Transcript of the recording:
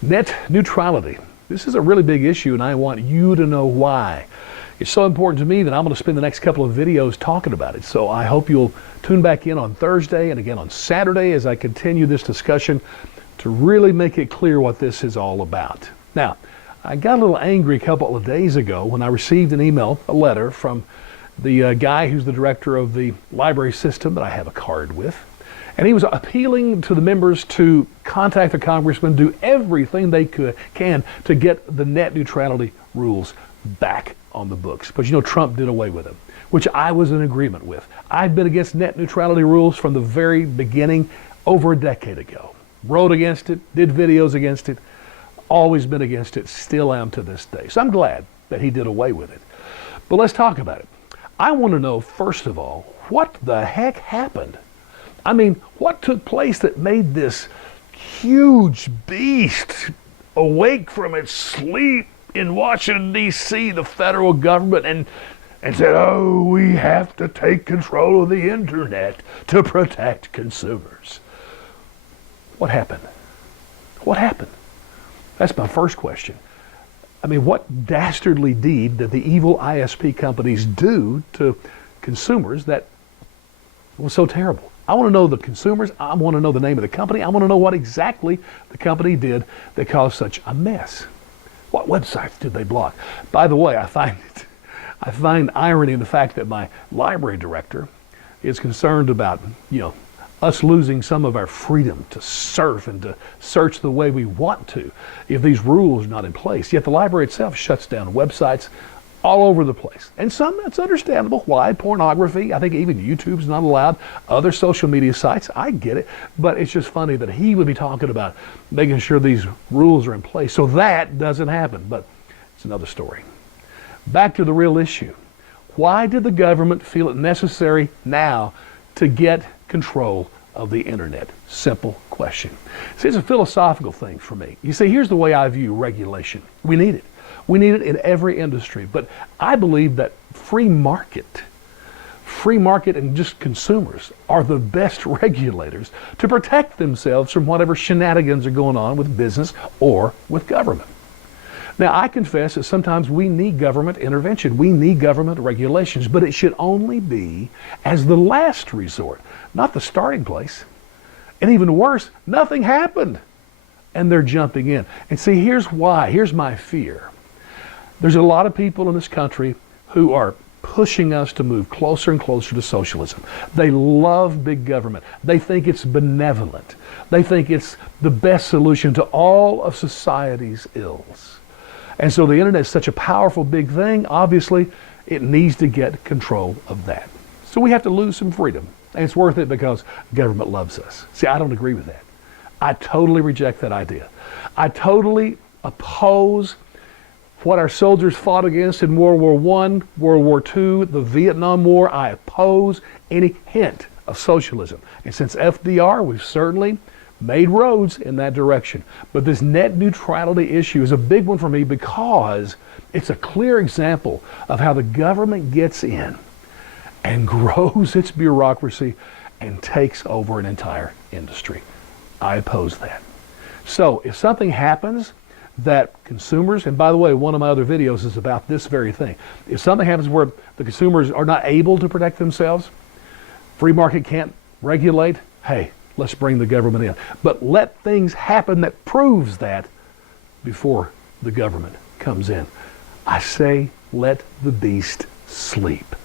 Net neutrality. This is a really big issue, and I want you to know why. It's so important to me that I'm going to spend the next couple of videos talking about it. So I hope you'll tune back in on Thursday and again on Saturday as I continue this discussion to really make it clear what this is all about. Now, I got a little angry a couple of days ago when I received an email, a letter from the guy who's the director of the library system that I have a card with. And he was appealing to the members to contact the congressman, do everything they can to get the net neutrality rules back on the books. But you know, Trump did away with them, which I was in agreement with. I've been against net neutrality rules from the very beginning over a decade ago. Wrote against it, did videos against it, always been against it, still am to this day. So I'm glad that he did away with it. But let's talk about it. I want to know, first of all, what the heck happened? I mean, what took place that made this huge beast awake from its sleep in Washington, D.C., the federal government, and said, oh, we have to take control of the internet to protect consumers? What happened? What happened? That's my first question. I mean, what dastardly deed did the evil ISP companies do to consumers that was so terrible? I want to know the consumers. I want to know the name of the company. I want to know what exactly the company did that caused such a mess. What websites did they block? By the way, I find irony in the fact that my library director is concerned about, us losing some of our freedom to surf and to search the way we want to if these rules are not in place. Yet the library itself shuts down websites all over the place. And some, that's understandable. Why? Pornography. I think even YouTube's not allowed. Other social media sites, I get it. But it's just funny that he would be talking about making sure these rules are in place so that doesn't happen. But it's another story. Back to the real issue. Why did the government feel it necessary now to get control of the internet? Simple question. See, it's a philosophical thing for me. You see, here's the way I view regulation. We need it. We need it in every industry. But I believe that free market and just consumers are the best regulators to protect themselves from whatever shenanigans are going on with business or with government. Now, I confess that sometimes we need government intervention. We need government regulations, but it should only be as the last resort, not the starting place. And even worse, nothing happened, and they're jumping in. And see, here's why. Here's my fear. There's a lot of people in this country who are pushing us to move closer and closer to socialism. They love big government. They think it's benevolent. They think it's the best solution to all of society's ills. And so the internet is such a powerful big thing. Obviously, it needs to get control of that. So we have to lose some freedom. And it's worth it because government loves us. See, I don't agree with that. I totally reject that idea. I totally oppose what our soldiers fought against in World War I, World War II, the Vietnam War. I oppose any hint of socialism. And since FDR, we've certainly made roads in that direction. But this net neutrality issue is a big one for me because it's a clear example of how the government gets in and grows its bureaucracy and takes over an entire industry. I oppose that. So if something happens that consumers, and by the way, one of my other videos is about this very thing. If something happens where the consumers are not able to protect themselves, free market can't regulate, hey, let's bring the government in. But let things happen that proves that before the government comes in. I say, let the beast sleep.